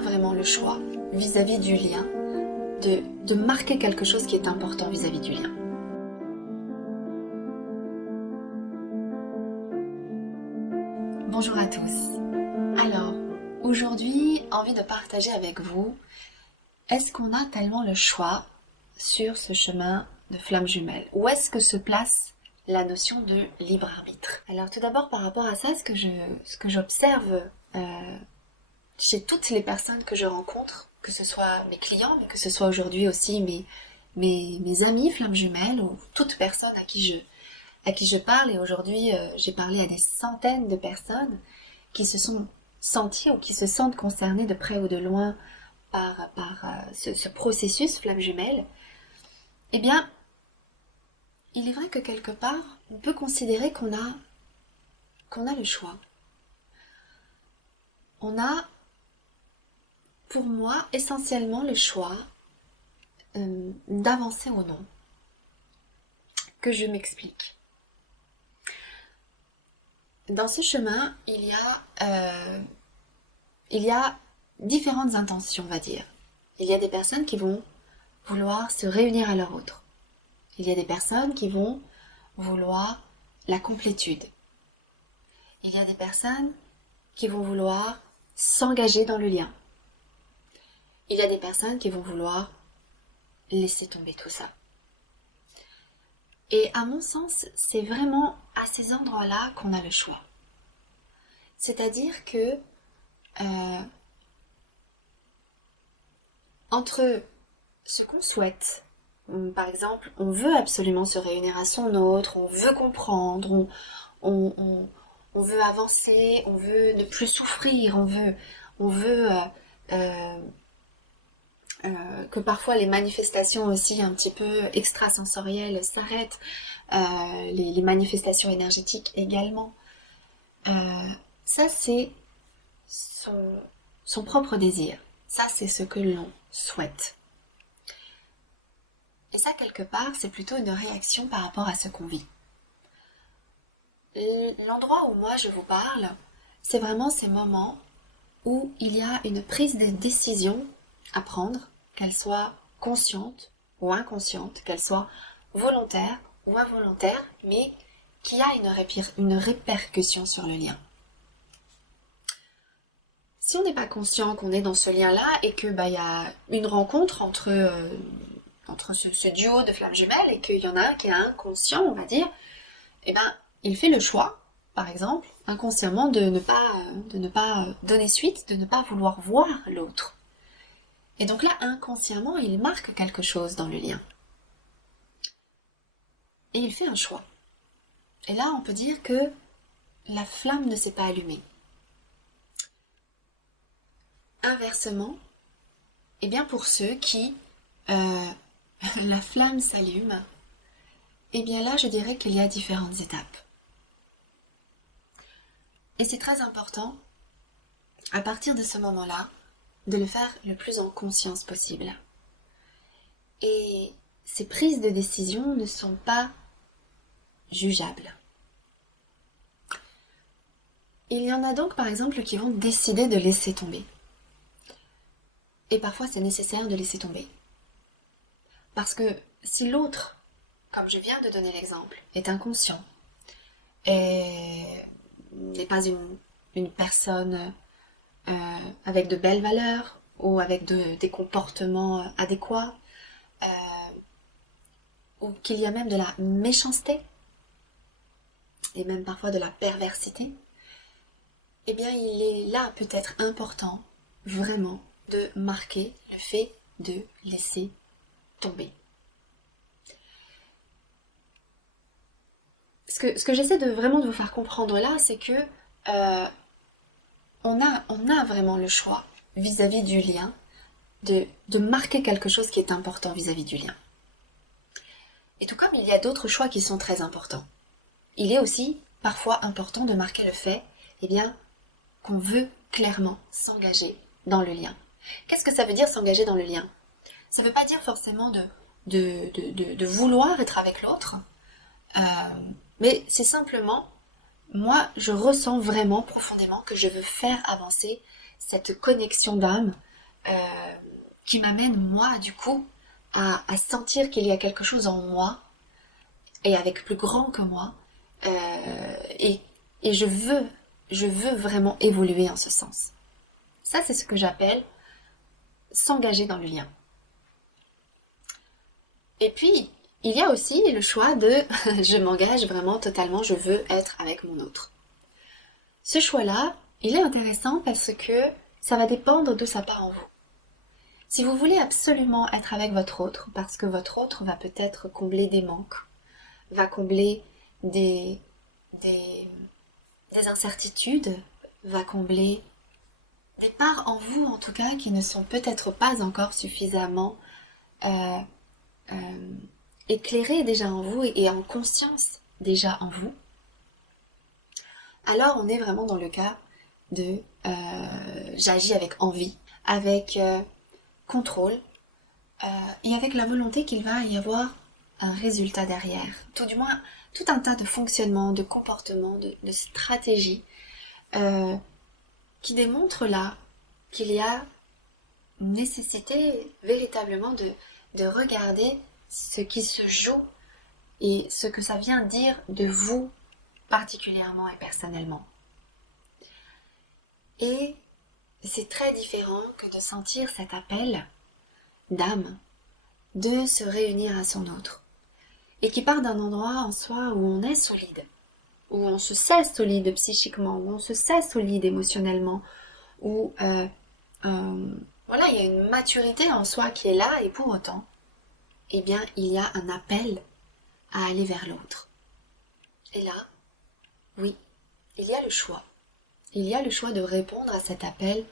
a vraiment le choix vis-à-vis du lien, de marquer quelque chose qui est important vis-à-vis du lien. Bonjour à tous. Alors, aujourd'hui, envie de partager avec vous, est-ce qu'on a tellement le choix sur ce chemin de flamme jumelle? Où est-ce que se place la notion de libre arbitre? Alors tout d'abord par rapport à ça, ce que j'observe chez toutes les personnes que je rencontre, que ce soit mes clients, mais que ce soit aujourd'hui aussi mes amis flammes jumelles ou toute personne à qui je parle, et aujourd'hui j'ai parlé à des centaines de personnes qui se sont senties ou qui se sentent concernées de près ou de loin par ce processus flamme jumelle. Eh bien, il est vrai que quelque part, on peut considérer qu'on a le choix. On a, pour moi, essentiellement le choix d'avancer ou non. Que je m'explique. Dans ce chemin, il y a différentes intentions, on va dire. Il y a des personnes qui vont vouloir se réunir à leur autre. Il y a des personnes qui vont vouloir la complétude. Il y a des personnes qui vont vouloir s'engager dans le lien. Il y a des personnes qui vont vouloir laisser tomber tout ça. Et à mon sens, c'est vraiment à ces endroits-là qu'on a le choix. C'est-à-dire que entre ce qu'on souhaite, par exemple, on veut absolument se réunir à son autre, on veut comprendre, on veut avancer, on veut ne plus souffrir, on veut que parfois les manifestations aussi un petit peu extrasensorielles s'arrêtent, les manifestations énergétiques également. Ça c'est son propre désir, ça c'est ce que l'on souhaite. Et ça quelque part c'est plutôt une réaction par rapport à ce qu'on vit. L'endroit où moi je vous parle, c'est vraiment ces moments où il y a une prise de décision à prendre, qu'elle soit consciente ou inconsciente, qu'elle soit volontaire ou involontaire, mais qui a une répercussion sur le lien. Si on n'est pas conscient qu'on est dans ce lien-là et que y a une rencontre entre ce duo de flammes jumelles et qu'il y en a un qui est inconscient, on va dire, eh ben, il fait le choix, par exemple, inconsciemment, de ne pas donner suite, de ne pas vouloir voir l'autre. Et donc là, inconsciemment, il marque quelque chose dans le lien. Et il fait un choix. Et là, on peut dire que la flamme ne s'est pas allumée. Inversement, eh bien pour ceux qui la flamme s'allume, eh bien là, je dirais qu'il y a différentes étapes. Et c'est très important, à partir de ce moment-là, de le faire le plus en conscience possible. Et ces prises de décision ne sont pas jugeables. Il y en a donc par exemple qui vont décider de laisser tomber. Et parfois c'est nécessaire de laisser tomber. Parce que si l'autre, comme je viens de donner l'exemple, est inconscient, et n'est pas une personne avec de belles valeurs ou avec des comportements adéquats, ou qu'il y a même de la méchanceté et même parfois de la perversité, eh bien il est là peut-être important vraiment de marquer le fait de laisser tomber. Ce que j'essaie de vraiment de vous faire comprendre là, c'est que on a vraiment le choix vis-à-vis du lien de marquer quelque chose qui est important vis-à-vis du lien. Et tout comme il y a d'autres choix qui sont très importants, il est aussi parfois important de marquer le fait, eh bien, qu'on veut clairement s'engager dans le lien. Qu'est-ce que ça veut dire s'engager dans le lien? Ça ne veut pas dire forcément de vouloir être avec l'autre, mais c'est simplement, moi, je ressens vraiment profondément que je veux faire avancer cette connexion d'âme qui m'amène moi du coup à sentir qu'il y a quelque chose en moi et avec plus grand que moi et, et je veux vraiment évoluer en ce sens. Ça c'est ce que j'appelle s'engager dans le lien. Et puis il y a aussi le choix de je m'engage vraiment totalement, je veux être avec mon autre. Ce choix-là, il est intéressant parce que ça va dépendre de sa part en vous. Si vous voulez absolument être avec votre autre, parce que votre autre va peut-être combler des manques, va combler des, des, des incertitudes, va combler des parts en vous en tout cas qui ne sont peut-être pas encore suffisamment euh, euh, éclairées déjà en vous et en conscience déjà en vous, alors on est vraiment dans le cas de j'agis avec envie, avec contrôle et avec la volonté qu'il va y avoir un résultat derrière. Tout du moins, tout un tas de fonctionnements, de comportements, de stratégies qui démontrent là qu'il y a une nécessité véritablement de regarder ce qui se joue et ce que ça vient dire de vous particulièrement et personnellement. Et c'est très différent que de sentir cet appel d'âme de se réunir à son autre et qui part d'un endroit en soi où on est solide, où on se sait solide psychiquement, où on se sait solide émotionnellement, où voilà, il y a une maturité en soi qui est là et pour autant, eh bien, il y a un appel à aller vers l'autre. Et là, oui, il y a le choix. Il y a le choix de répondre à cet appel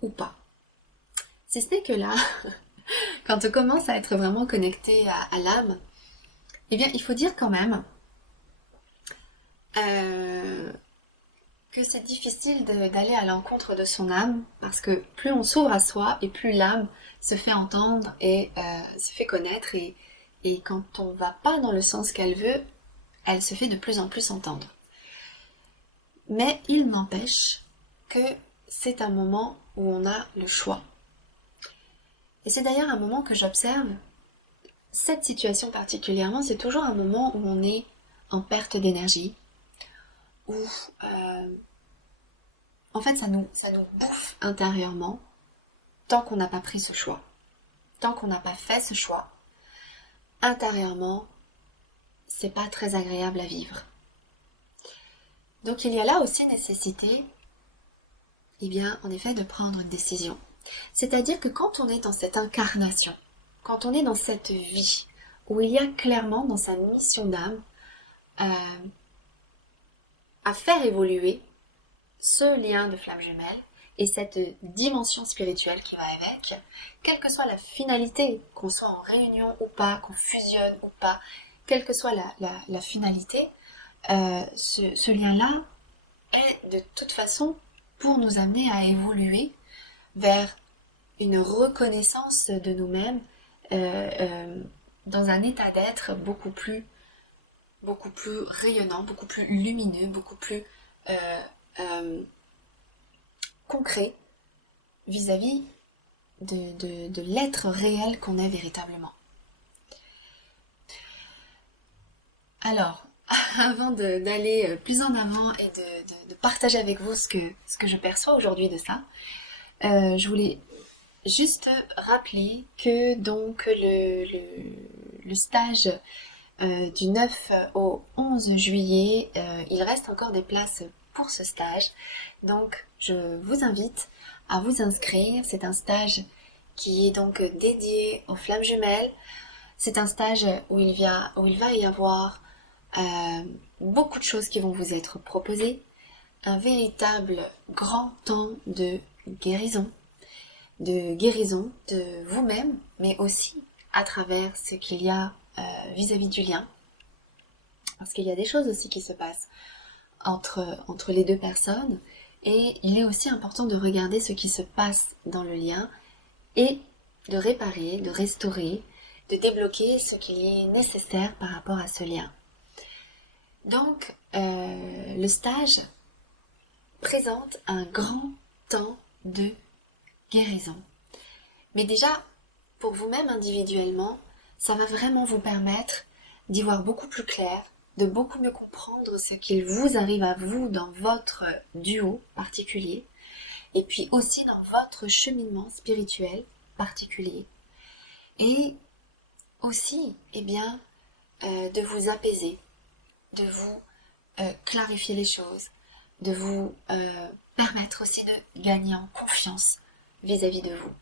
ou pas. Si ce n'est que là, quand on commence à être vraiment connecté à l'âme, eh bien, il faut dire quand même que c'est difficile d'aller à l'encontre de son âme, parce que plus on s'ouvre à soi, et plus l'âme se fait entendre et se fait connaître, et quand on va pas dans le sens qu'elle veut, elle se fait de plus en plus entendre. Mais il n'empêche que c'est un moment où on a le choix. Et c'est d'ailleurs un moment que j'observe. Cette situation particulièrement, c'est toujours un moment où on est en perte d'énergie, où en fait ça nous bouffe intérieurement tant qu'on n'a pas pris ce choix. Tant qu'on n'a pas fait ce choix, intérieurement, c'est pas très agréable à vivre. Donc il y a là aussi nécessité, eh bien, en effet, de prendre une décision. C'est-à-dire que quand on est dans cette incarnation, quand on est dans cette vie, où il y a clairement dans sa mission d'âme à faire évoluer ce lien de flamme jumelle et cette dimension spirituelle qui va avec, quelle que soit la finalité, qu'on soit en réunion ou pas, qu'on fusionne ou pas, quelle que soit la finalité, ce lien-là est de toute façon pour nous amener à évoluer vers une reconnaissance de nous-mêmes dans un état d'être beaucoup plus rayonnant, beaucoup plus lumineux, beaucoup plus concret vis-à-vis de l'être réel qu'on est véritablement. Alors, avant d'aller plus en avant et de partager avec vous ce que je perçois aujourd'hui de ça, je voulais juste rappeler que donc le stage du 9 au 11 juillet, il reste encore des places pour ce stage. Donc je vous invite à vous inscrire. C'est un stage qui est donc dédié aux flammes jumelles. C'est un stage où il va y avoir beaucoup de choses qui vont vous être proposées. Un véritable grand temps de guérison de vous-même, mais aussi à travers ce qu'il y a vis-à-vis du lien. Parce qu'il y a des choses aussi qui se passent entre les deux personnes, et il est aussi important de regarder ce qui se passe dans le lien et de réparer, de restaurer, de débloquer ce qui est nécessaire par rapport à ce lien. Donc, le stage présente un grand temps de guérison, Mais déjà, pour vous-même individuellement, ça va vraiment vous permettre d'y voir beaucoup plus clair, de beaucoup mieux comprendre ce qu'il vous arrive à vous dans votre duo particulier, et puis aussi dans votre cheminement spirituel particulier. Et aussi, eh bien, de vous apaiser, de vous clarifier les choses, de vous permettre aussi de gagner en confiance vis-à-vis de vous.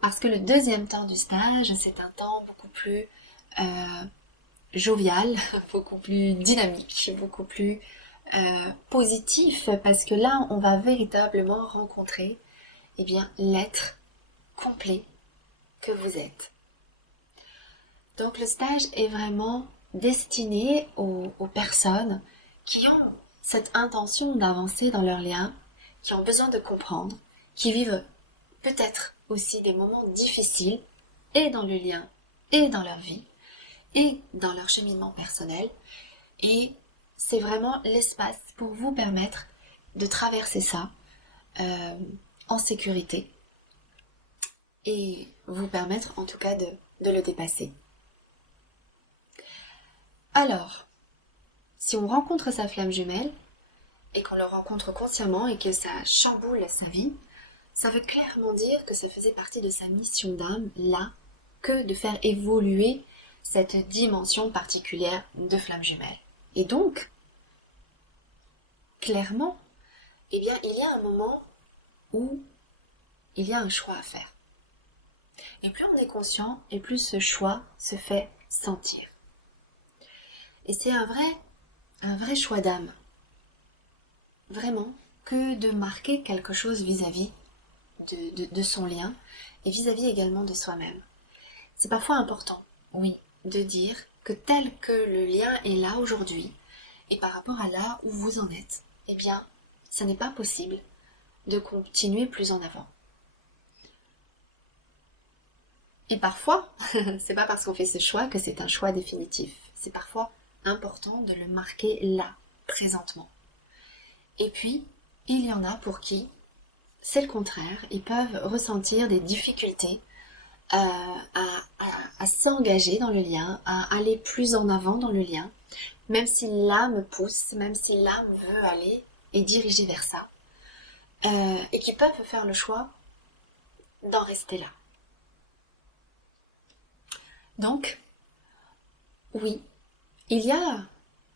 Parce que le deuxième temps du stage, c'est un temps beaucoup plus jovial, beaucoup plus dynamique, beaucoup plus positif, parce que là, on va véritablement rencontrer eh bien, l'être complet que vous êtes. Donc le stage est vraiment destiné aux personnes qui ont cette intention d'avancer dans leur lien, qui ont besoin de comprendre, qui vivent peut-être aussi des moments difficiles, et dans le lien, et dans leur vie, et dans leur cheminement personnel. Et c'est vraiment l'espace pour vous permettre de traverser ça en sécurité, et vous permettre en tout cas de le dépasser. Alors, si on rencontre sa flamme jumelle, et qu'on le rencontre consciemment et que ça chamboule sa vie, ça veut clairement dire que ça faisait partie de sa mission d'âme, là, que de faire évoluer cette dimension particulière de flamme jumelle. Et donc, clairement, eh bien, il y a un moment où il y a un choix à faire. Et plus on est conscient, et plus ce choix se fait sentir. Et c'est un vrai choix d'âme. Vraiment, que de marquer quelque chose vis-à-vis de son lien et vis-à-vis également de soi-même. C'est parfois important, oui, de dire que tel que le lien est là aujourd'hui et par rapport à là où vous en êtes, eh bien, ça n'est pas possible de continuer plus en avant. Et parfois, c'est pas parce qu'on fait ce choix que c'est un choix définitif. C'est parfois important de le marquer là, présentement. Et puis, il y en a pour qui c'est le contraire. Ils peuvent ressentir des difficultés à s'engager dans le lien, à aller plus en avant dans le lien, même si l'âme pousse, même si l'âme veut aller et diriger vers ça. Et qui peuvent faire le choix d'en rester là. Donc, oui, il y a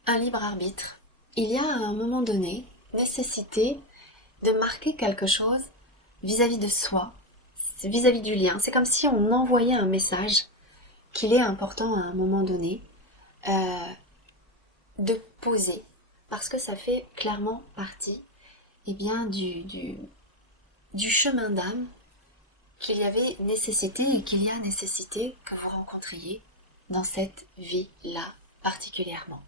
un libre arbitre. Il y a à un moment donné nécessité de marquer quelque chose vis-à-vis de soi, vis-à-vis du lien. C'est comme si on envoyait un message qu'il est important à un moment donné de poser, parce que ça fait clairement partie eh bien, du chemin d'âme qu'il y avait nécessité et qu'il y a nécessité que vous rencontriez dans cette vie-là particulièrement.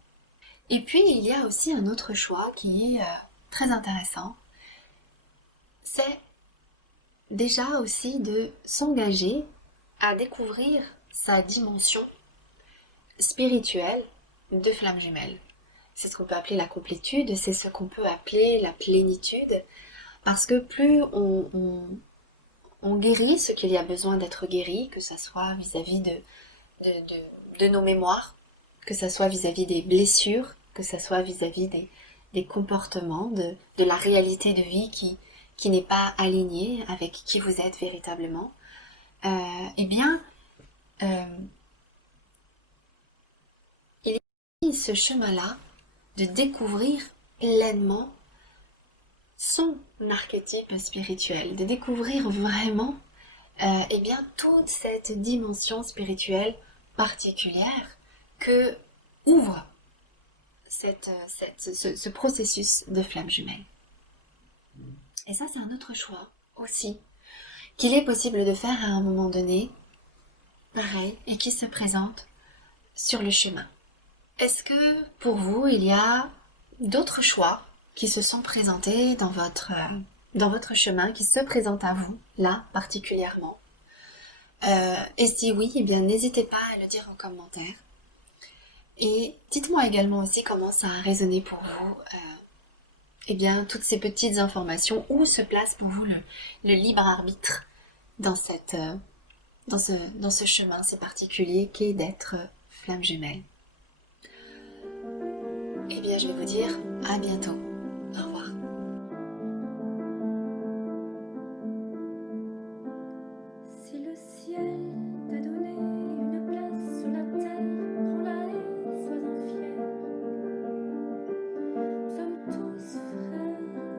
Et puis il y a aussi un autre choix qui est très intéressant, c'est déjà aussi de s'engager à découvrir sa dimension spirituelle de flamme jumelle. C'est ce qu'on peut appeler la complétude, c'est ce qu'on peut appeler la plénitude, parce que plus on guérit ce qu'il y a besoin d'être guéri, que ce soit vis-à-vis de nos mémoires, que ce soit vis-à-vis des blessures, que ce soit vis-à-vis des comportements, de la réalité de vie qui n'est pas alignée avec qui vous êtes véritablement, eh bien, il y a ce chemin-là de découvrir pleinement son archétype spirituel, de découvrir vraiment eh bien, toute cette dimension spirituelle particulière que ouvre ce processus de flamme jumelle. Et ça, c'est un autre choix aussi, qu'il est possible de faire à un moment donné, pareil, et qui se présente sur le chemin. Est-ce que pour vous, il y a d'autres choix qui se sont présentés dans votre chemin, qui se présentent à vous, là, particulièrement? Et si oui, eh bien, n'hésitez pas à le dire en commentaire. Et dites-moi également aussi comment ça a résonné pour vous, eh bien, toutes ces petites informations, où se place pour vous le libre arbitre dans ce chemin si particulier qu'est d'être flamme jumelle. Eh bien, je vais vous dire à bientôt.